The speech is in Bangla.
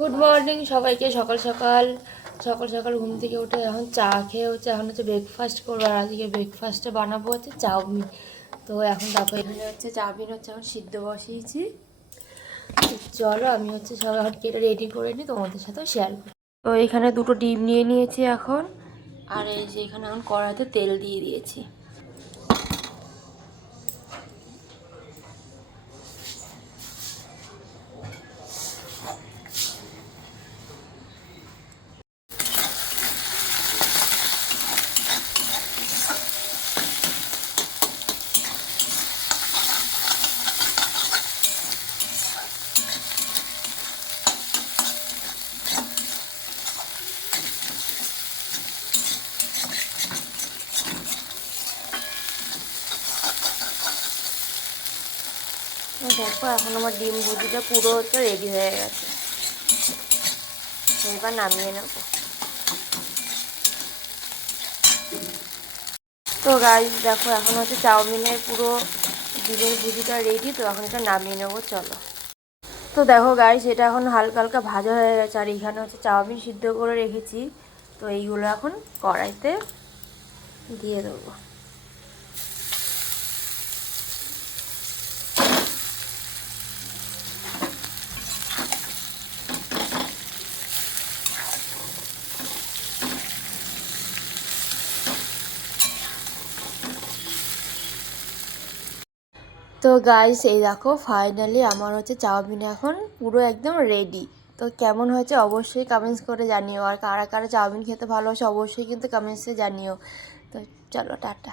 গুড মর্নিং সবাইকে। সকাল সকাল সকাল সকাল ঘুম থেকে উঠে এখন চা খেয়ে এখন হচ্ছে ব্রেকফাস্ট করবো। আর আজকে ব্রেকফাস্টে বানাবো হচ্ছে চাউমিন। তো এখন দেখো এখানে হচ্ছে চাউমিন এখন সিদ্ধ বসিয়েছি। চলো আমি হচ্ছে সব এখন কেটে রেডি করে নিই, তোমাদের সাথেও শেয়ার করি। তো এখানে দুটো ডিম নিয়ে নিয়েছি এখন। আর এই যে এখানে এখন কড়াইতে তেল দিয়ে দিয়েছি। দেখো এখন আমার ডিম ভুজিটা পুরো হচ্ছে রেডি হয়ে গেছে। এবার নামিয়ে নেব। তো গাইস দেখো এখন হচ্ছে চাউমিনের পুরো ডিমের ভুজিটা রেডি। তো এখন এটা নামিয়ে নেবো, চলো। তো দেখো গাইস এটা এখন হালকা হালকা ভাজা হয়ে গেছে। আর এখানে হচ্ছে চাউমিন সিদ্ধ করে রেখেছি। তো এইগুলো এখন কড়াইতে দিয়ে দেবো। তো গাইস এই দেখো ফাইনালি আমার হচ্ছে চাউমিন এখন পুরো একদম রেডি। তো কেমন হয়েছে অবশ্যই কমেন্টস করে জানিও। আর কারা কারা চাউমিন খেতে ভালোবাসে অবশ্যই কিন্তু কমেন্টসে জানিও। তো চলো টাটা।